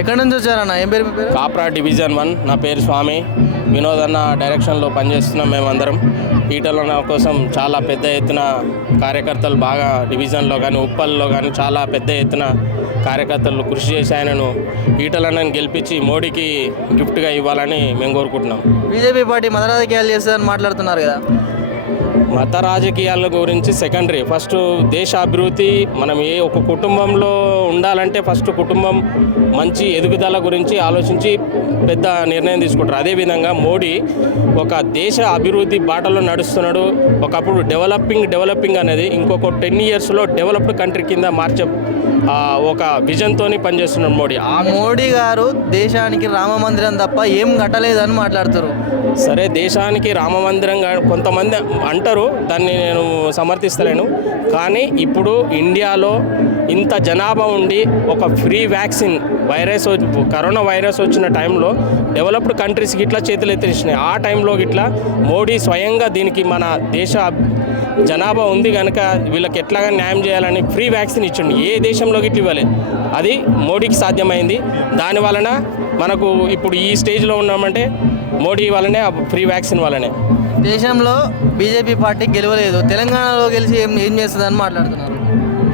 ఎక్కడి నుంచి వచ్చారన్న ఏం పేరు కాప్రా డివిజన్ వన్. నా పేరు స్వామి. వినోద్ అన్న డైరెక్షన్లో పనిచేస్తున్నాం మేమందరం. ఈటల కోసం చాలా పెద్ద ఎత్తున కార్యకర్తలు బాగా డివిజన్లో కానీ ఉప్పల్లో కానీ చాలా పెద్ద ఎత్తున కార్యకర్తలు కృషి చేసి ఆయనను ఈటలన్నని గెలిపించి మోడీకి గిఫ్ట్గా ఇవ్వాలని మేము కోరుకుంటున్నాం. బీజేపీ పార్టీ మత రాజకీయాలు చేస్తుందని మాట్లాడుతున్నారు కదా. మత రాజకీయాల గురించి సెకండరీ ఫస్ట్ దేశ అభివృద్ధి మనం ఏ ఒక కుటుంబంలో ఉండాలంటే ఫస్ట్ కుటుంబం మంచి ఎదుగుదల గురించి ఆలోచించి పెద్ద నిర్ణయం తీసుకుంటారు. అదేవిధంగా మోడీ ఒక దేశ అభివృద్ధి బాటలో నడుస్తున్నాడు. ఒకప్పుడు డెవలపింగ్ డెవలపింగ్ అనేది ఇంకొక టెన్ ఇయర్స్లో డెవలప్డ్ కంట్రీ కింద మార్చే ఒక విజన్తోని పనిచేస్తున్నాడు మోడీ. ఆ మోడీ గారు దేశానికి రామ మందిరం తప్ప ఏం కట్టలేదని మాట్లాడుతారు సరే దేశానికి రామ మందిరం కొంతమంది అంటారు దాన్ని నేను సమర్థిస్తలేను. కానీ ఇప్పుడు ఇండియాలో ఇంత జనాభా ఉండి ఒక free vaccine virus corona virus వచ్చిన టైంలో డెవలప్డ్ కంట్రీస్కి ఇట్లా చేతులు ఎత్తిరిచినాయి ఆ టైంలో ఇట్లా మోడీ స్వయంగా దీనికి మన దేశ జనాభా ఉంది కనుక వీళ్ళకి ఎట్లాగా న్యాయం చేయాలని ఫ్రీ వ్యాక్సిన్ ఇచ్చిండు. ఏ దేశంలోకి ఇట్లా ఇవ్వలేదు. అది మోడీకి సాధ్యమైంది. దాని వలన మనకు ఇప్పుడు ఈ స్టేజ్లో ఉన్నామంటే మోడీ వల్లనే ఆ ఫ్రీ వ్యాక్సిన్ వల్లనే. దేశంలో బీజేపీ పార్టీ గెలవలేదు. తెలంగాణలో గెలిచి ఏం ఏం చేస్తుందని మాట్లాడుతున్నారు?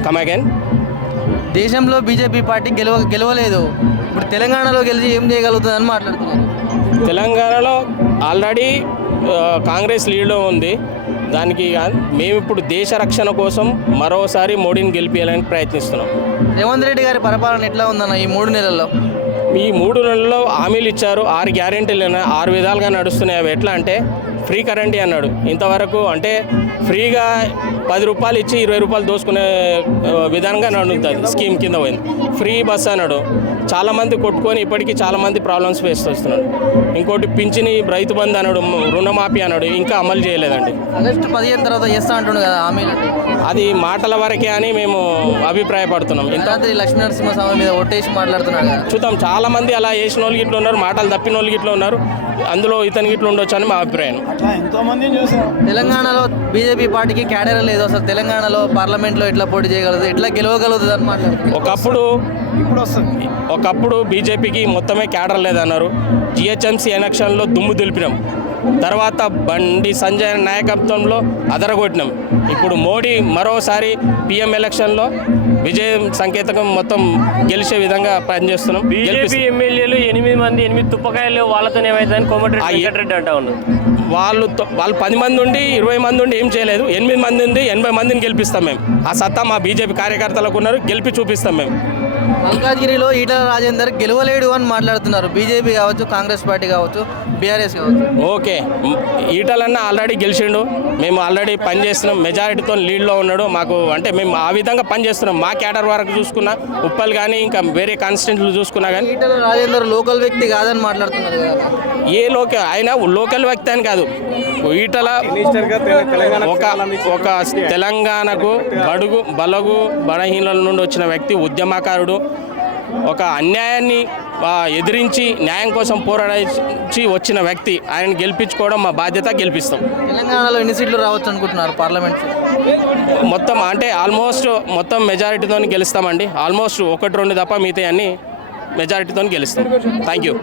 కమ్ అగైన్ దేశంలో బీజేపీ పార్టీ గెలవ గెలవలేదు. ఇప్పుడు తెలంగాణలో గెలిచి ఏం చేయగలుగుతుందని మాట్లాడుతున్నారు. తెలంగాణలో ఆల్రెడీ కాంగ్రెస్ లీడ్లో ఉంది. దానికి మేము ఇప్పుడు దేశ రక్షణ కోసం మరోసారి మోడీని గెలిపించాలని ప్రయత్నిస్తున్నాం. రేవంత్ రెడ్డి గారి పరిపాలన ఎట్లా ఉందన్న ఈ మూడు నెలల్లో? ఈ మూడు నెలల్లో హామీలు ఇచ్చారు. ఆరు గ్యారెంటీలు ఆరు విధాలుగా నడుస్తున్నాయి. అవి ఎట్లా అంటే ఫ్రీ కరెంట్ అన్నాడు. ఇంతవరకు అంటే ఫ్రీగా పది రూపాయలు ఇచ్చి ఇరవై రూపాయలు దోసుకునే విధానంగా నడుస్తుంది స్కీమ్ కింద పోయింది. ఫ్రీ బస్ అన్నాడు. చాలామంది కొట్టుకొని ఇప్పటికీ చాలామంది ప్రాబ్లమ్స్ ఫేస్ చేస్తున్నారు. ఇంకోటి పింఛని రైతు బంధు అన్నాడు రుణమాఫీ అన్నాడు ఇంకా అమలు చేయలేదండి. ఆగస్టు పదిహేను తర్వాత చేస్తా అంటుండు కదా హామీలు అది మాటల వరకే అని మేము అభిప్రాయపడుతున్నాం. ఇంత రాత్రి లక్ష్మీనరసింహస్వామి మీద ఒట్టేసి మాట్లాడుతున్నాడు చూద్దాం చాలా మంది అలా చేసిన వాళ్ళు ఇట్లా ఉన్నారు మాటలు తప్పిన వాళ్ళు ఇట్లా ఉన్నారు. అందులో ఇతనికి ఇట్లా ఉండొచ్చు అని మా అభిప్రాయం. తెలంగాణలో బీజేపీ పార్టీకి క్యాడర్ లేదు అసలు. తెలంగాణలో పార్లమెంట్లో ఎట్లా పోటీ చేయగలదు ఎట్లా గెలవగలుగుతుంది అని మాట్లాడుతున్నారు. ఒకప్పుడు ఒకప్పుడు బీజేపీకి మొత్తమే క్యాడర్ లేదన్నారు. జిహెచ్ఎంసీ ఎలక్షన్లో దుమ్ము దులిపినాం. తర్వాత బండి సంజయ్ నాయకత్వంలో అదరగొట్టినాం. ఇప్పుడు మోడీ మరోసారి పిఎం ఎలక్షన్లో విజయం సంకేతకం మొత్తం గెలిచే విధంగా పనిచేస్తున్నాం బీజేపీ. ఎమ్మెల్యేలు ఎనిమిది మంది ఎనిమిది తుప్పకాయలు వాళ్ళతో ఏమైందని కోమటిరెడ్డి అంటా ఉన్నారు వాళ్ళు వాళ్ళు పది మంది ఉండి ఇరవై మంది ఉండి ఏం చేయలేదు. ఎనిమిది మంది ఉండి ఎనభై మందిని గెలిపిస్తాం మేము. ఆ సత్తా మా బీజేపీ కార్యకర్తలకు ఉన్నారు గెలిపి చూపిస్తాం మేము. మల్కాజ్గిరిలో ఈటల రాజేందర్ గెలవలేడు అని మాట్లాడుతున్నారు. బీజేపీ కావచ్చు కాంగ్రెస్ పార్టీ కావచ్చు బీఆర్ఎస్ కావచ్చు. ఓకే. ఈటలన్న ఆల్రెడీ గెలిచిండు. మేము ఆల్రెడీ పని చేస్తున్నాం. మెజారిటీతో లీడ్లో ఉన్నాడు. మాకు అంటే మేము ఆ విధంగా పని చేస్తున్నాం. మా క్యాడర్ వరకు చూసుకున్నా ఉప్పల్ కానీ ఇంకా వేరే కాన్స్టిట్యూన్సీలు చూసుకున్నా కానీ ఈటల రాజేందర్ లోకల్ వ్యక్తి కాదని మాట్లాడుతున్నారు ఏ లోక ఆయన లోకల్ వ్యక్తి అని కాదు. ఈటల ఒక ఒక తెలంగాణకు బడుగు బలగు బలహీనల నుండి వచ్చిన వ్యక్తి ఉద్యమకారుడు ఒక అన్యాయాన్ని ఎదిరించి న్యాయం కోసం పోరాడించి వచ్చిన వ్యక్తి ఆయన గెలిపించుకోవడం మా బాధ్యత గెలిపిస్తాం. తెలంగాణలో ఎన్ని సీట్లు రావచ్చు అనుకుంటున్నారు పార్లమెంట్? మొత్తం అంటే ఆల్మోస్ట్ మొత్తం మెజారిటీతో గెలుస్తామండి. ఆల్మోస్ట్ ఒకటి రెండు తప్ప మిగతా అన్ని మెజారిటీతో గెలుస్తాం. Thank you.